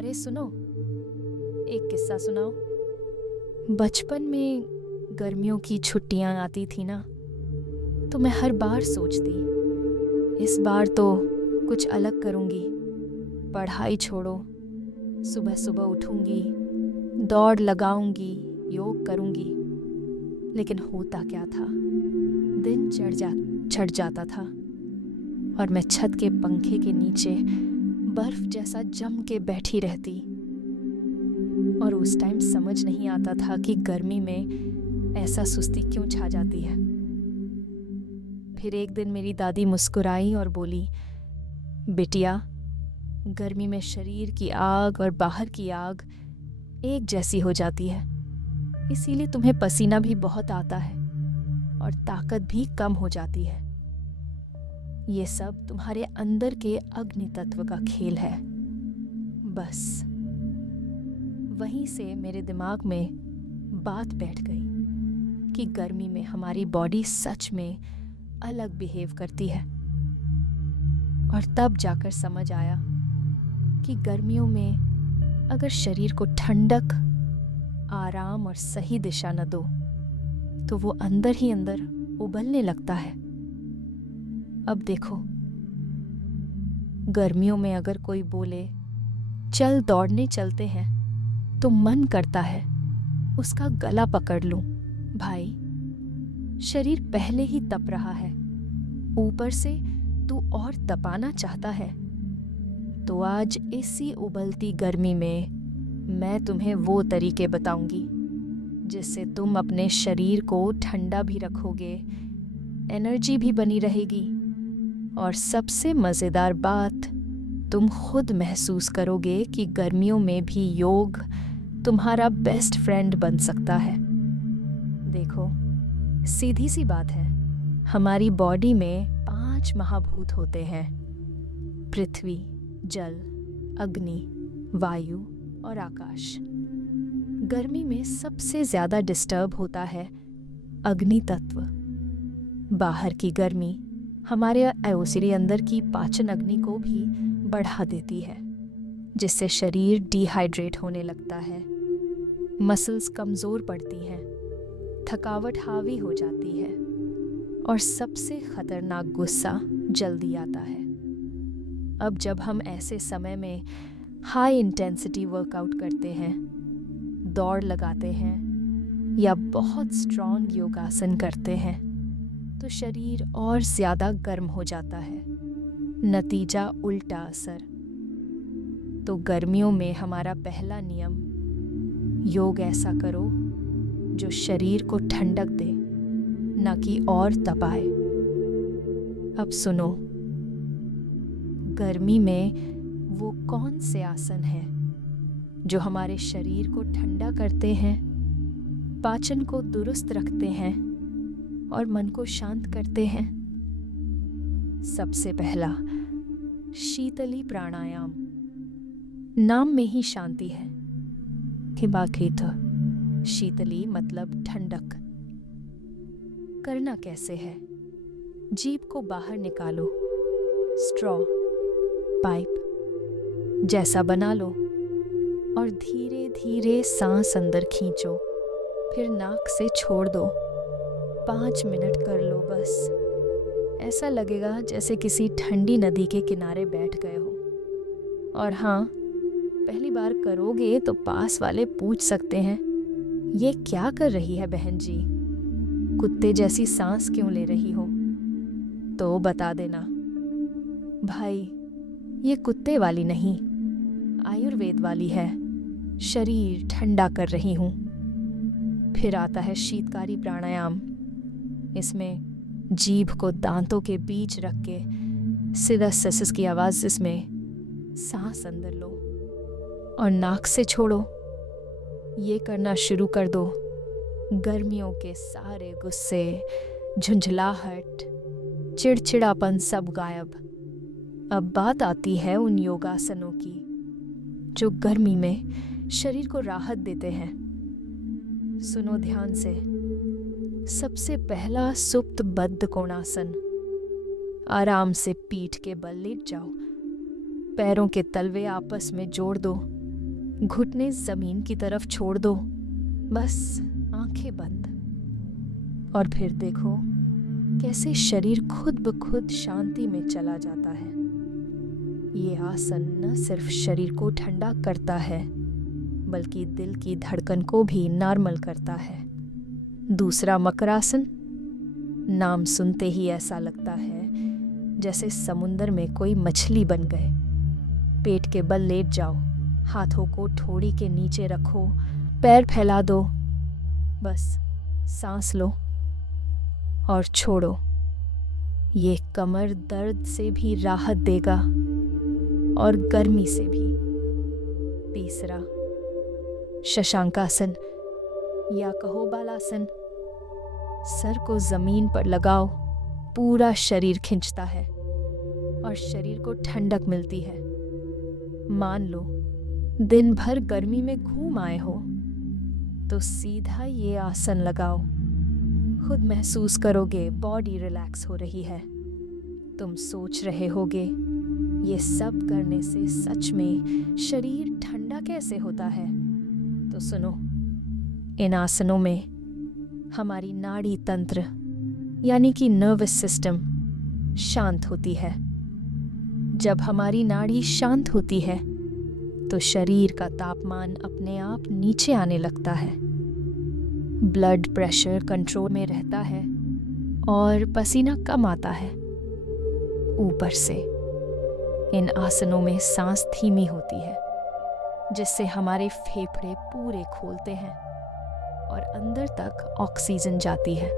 अरे सुनो, एक किस्सा सुनाओ। बचपन में गर्मियों की छुट्टियां आती थी ना, तो मैं हर बार सोचती, इस बार तो कुछ अलग करूंगी। पढ़ाई छोड़ो, सुबह सुबह उठूंगी, दौड़ लगाऊंगी, योग करूंगी। लेकिन होता क्या था, दिन चढ़ जाता था और मैं छत के पंखे के नीचे बर्फ जैसा जम के बैठी रहती। और उस टाइम समझ नहीं आता था कि गर्मी में ऐसा सुस्ती क्यों छा जाती है। फिर एक दिन मेरी दादी मुस्कुराई और बोली, बिटिया, गर्मी में शरीर की आग और बाहर की आग एक जैसी हो जाती है, इसीलिए तुम्हें पसीना भी बहुत आता है और ताकत भी कम हो जाती है। ये सब तुम्हारे अंदर के अग्नि तत्व का खेल है। बस वहीं से मेरे दिमाग में बात बैठ गई कि गर्मी में हमारी बॉडी सच में अलग बिहेव करती है। और तब जाकर समझ आया कि गर्मियों में अगर शरीर को ठंडक, आराम और सही दिशा न दो तो वो अंदर ही अंदर उबलने लगता है। अब देखो, गर्मियों में अगर कोई बोले चल दौड़ने चलते हैं, तो मन करता है उसका गला पकड़ लूं। भाई, शरीर पहले ही तप रहा है, ऊपर से तू और तपाना चाहता है। तो आज इसी उबलती गर्मी में मैं तुम्हें वो तरीके बताऊंगी जिससे तुम अपने शरीर को ठंडा भी रखोगे, एनर्जी भी बनी रहेगी और सबसे मज़ेदार बात, तुम खुद महसूस करोगे कि गर्मियों में भी योग तुम्हारा बेस्ट फ्रेंड बन सकता है। देखो, सीधी सी बात है, हमारी बॉडी में 5 महाभूत होते हैं: पृथ्वी, जल, अग्नि, वायु और आकाश। गर्मी में सबसे ज़्यादा डिस्टर्ब होता है अग्नि तत्व। बाहर की गर्मी हमारे अयोसरी अंदर की पाचन अग्नि को भी बढ़ा देती है, जिससे शरीर डिहाइड्रेट होने लगता है, मसल्स कमज़ोर पड़ती हैं, थकावट हावी हो जाती है और सबसे खतरनाक गुस्सा जल्दी आता है। अब जब हम ऐसे समय में हाई इंटेंसिटी वर्कआउट करते हैं, दौड़ लगाते हैं या बहुत स्ट्रॉन्ग योगासन करते हैं, तो शरीर और ज़्यादा गर्म हो जाता है, नतीजा उल्टा असर। तो गर्मियों में हमारा पहला नियम, योग ऐसा करो जो शरीर को ठंडक दे, ना कि और तपाए। अब सुनो, गर्मी में वो कौन से आसन हैं जो हमारे शरीर को ठंडा करते हैं, पाचन को दुरुस्त रखते हैं और मन को शांत करते हैं। सबसे पहला, शीतली प्राणायाम। नाम में ही शांति है। हिमाकेत, शीतली मतलब ठंडक। करना कैसे है? जीभ को बाहर निकालो, स्ट्रॉ, पाइप जैसा बना लो और धीरे धीरे सांस अंदर खींचो, फिर नाक से छोड़ दो। 5 मिनट कर लो बस। ऐसा लगेगा जैसे किसी ठंडी नदी के किनारे बैठ गए हो। और हाँ, पहली बार करोगे तो पास वाले पूछ सकते हैं, ये क्या कर रही है बहन जी? कुत्ते जैसी सांस क्यों ले रही हो? तो बता देना, भाई, ये कुत्ते वाली नहीं, आयुर्वेद वाली है, शरीर ठंडा कर रही हूँ। फिर आता है शीतकारी प्राणायाम। इसमें जीभ को दांतों के बीच रख के सीधा सस की आवाज़ इसमें सांस अंदर लो और नाक से छोड़ो। ये करना शुरू कर दो। गर्मियों के सारे गुस्से, झुंझलाहट, चिड़चिड़ापन सब गायब। अब बात आती है उन योगासनों की जो गर्मी में शरीर को राहत देते हैं। सुनो ध्यान से। सबसे पहला सुप्त बद्ध कोणासन। आराम से पीठ के बल लेट जाओ, पैरों के तलवे आपस में जोड़ दो घुटने जमीन की तरफ छोड़ दो, बस आंखें बंद। और फिर देखो कैसे शरीर खुद ब खुद शांति में चला जाता है। ये आसन न सिर्फ शरीर को ठंडा करता है, बल्कि दिल की धड़कन को भी नॉर्मल करता है। दूसरा मकरासन, नाम सुनते ही ऐसा लगता है जैसे समुंदर में कोई मछली बन गए। पेट के बल लेट जाओ, हाथों को ठोड़ी के नीचे रखो, पैर फैला दो, बस सांस लो और छोड़ो। ये कमर दर्द से भी राहत देगा और गर्मी से भी। तीसरा शशांकासन या कहो बालासन। सर को जमीन पर लगाओ, पूरा शरीर खिंचता है और शरीर को ठंडक मिलती है। मान लो दिन भर गर्मी में घूम आए हो तो सीधा ये आसन लगाओ। खुद महसूस करोगे बॉडी रिलैक्स हो रही है। तुम सोच रहे होगे ये सब करने से सच में शरीर ठंडा कैसे होता है? तो सुनो, इन आसनों में हमारी नाड़ी तंत्र यानी कि नर्वस सिस्टम शांत होती है। जब हमारी नाड़ी शांत होती है तो शरीर का तापमान अपने आप नीचे आने लगता है, ब्लड प्रेशर कंट्रोल में रहता है और पसीना कम आता है। ऊपर से इन आसनों में सांस धीमी होती है, जिससे हमारे फेफड़े पूरे खोलते हैं और अंदर तक ऑक्सीजन जाती है।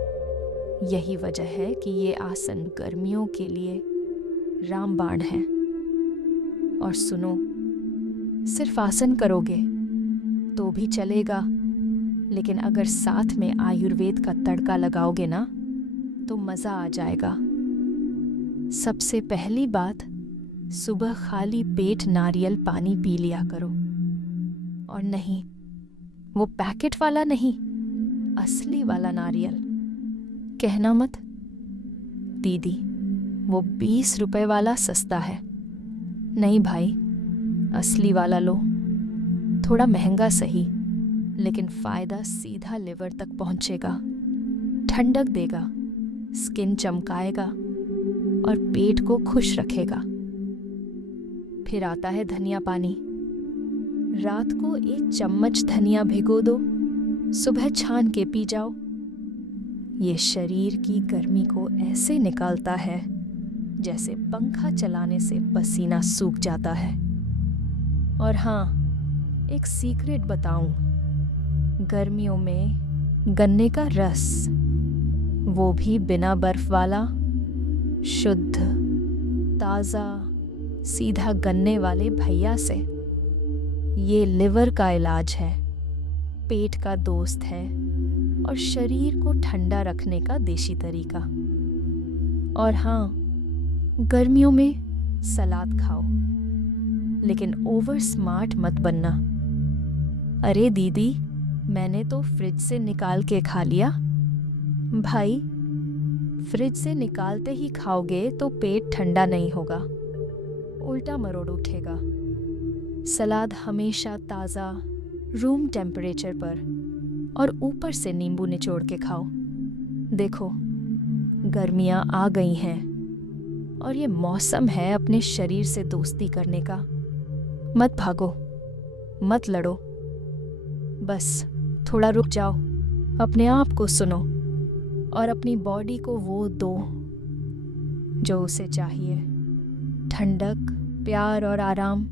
यही वजह है कि ये आसन गर्मियों के लिए रामबाण है। और सुनो, सिर्फ आसन करोगे तो भी चलेगा, लेकिन अगर साथ में आयुर्वेद का तड़का लगाओगे ना तो मज़ा आ जाएगा। सबसे पहली बात, सुबह खाली पेट नारियल पानी पी लिया करो। और नहीं, वो पैकेट वाला नहीं, असली वाला नारियल। कहना मत दीदी वो 20 रुपए वाला सस्ता है। नहीं भाई, असली वाला लो। थोड़ा महंगा सही, लेकिन फायदा सीधा लिवर तक पहुंचेगा, ठंडक देगा, स्किन चमकाएगा और पेट को खुश रखेगा। फिर आता है धनिया पानी। रात को 1 चम्मच धनिया भिगो दो, सुबह छान के पी जाओ। ये शरीर की गर्मी को ऐसे निकालता है जैसे पंखा चलाने से पसीना सूख जाता है। और हाँ, एक सीक्रेट बताऊं, गर्मियों में गन्ने का रस, वो भी बिना बर्फ वाला, शुद्ध, ताज़ा, सीधा गन्ने वाले भैया से। ये लिवर का इलाज है, पेट का दोस्त है और शरीर को ठंडा रखने का देसी तरीका। और हाँ, गर्मियों में सलाद खाओ, लेकिन ओवर स्मार्ट मत बनना। अरे दीदी, मैंने तो फ्रिज से निकाल के खा लिया। भाई, फ्रिज से निकालते ही खाओगे तो पेट ठंडा नहीं होगा, उल्टा मरोड़ उठेगा। सलाद हमेशा ताज़ा, रूम टेम्परेचर पर और ऊपर से नींबू निचोड़ के खाओ। देखो, गर्मियाँ आ गई हैं और ये मौसम है अपने शरीर से दोस्ती करने का। मत भागो, मत लड़ो, बस थोड़ा रुक जाओ, अपने आप को सुनो और अपनी बॉडी को वो दो जो उसे चाहिए, ठंडक, प्यार और आराम।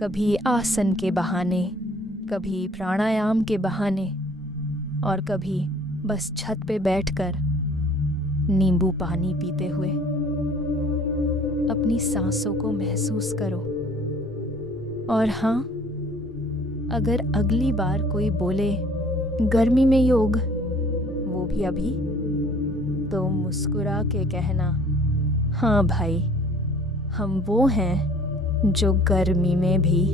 कभी आसन के बहाने, कभी प्राणायाम के बहाने और कभी बस छत पे बैठकर नींबू पानी पीते हुए। अपनी सांसों को महसूस करो। और हाँ, अगर अगली बार कोई बोले गर्मी में योग, वो भी अभी, तो मुस्कुरा के कहना, हाँ भाई, हम वो हैं जो गर्मी में भी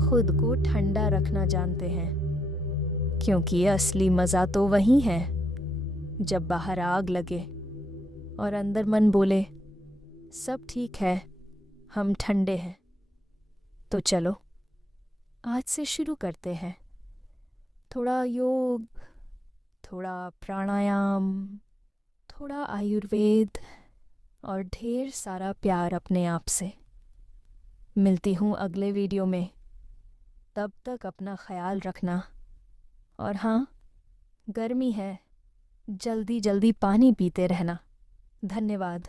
खुद को ठंडा रखना जानते हैं। क्योंकि असली मज़ा तो वही है जब बाहर आग लगे और अंदर मन बोले, सब ठीक है, हम ठंडे हैं। तो चलो आज से शुरू करते हैं। थोड़ा योग, थोड़ा प्राणायाम, थोड़ा आयुर्वेद और ढेर सारा प्यार अपने आप से। मिलती हूँ अगले वीडियो में। तब तक अपना ख्याल रखना। और हाँ, गर्मी है, जल्दी जल्दी पानी पीते रहना। धन्यवाद।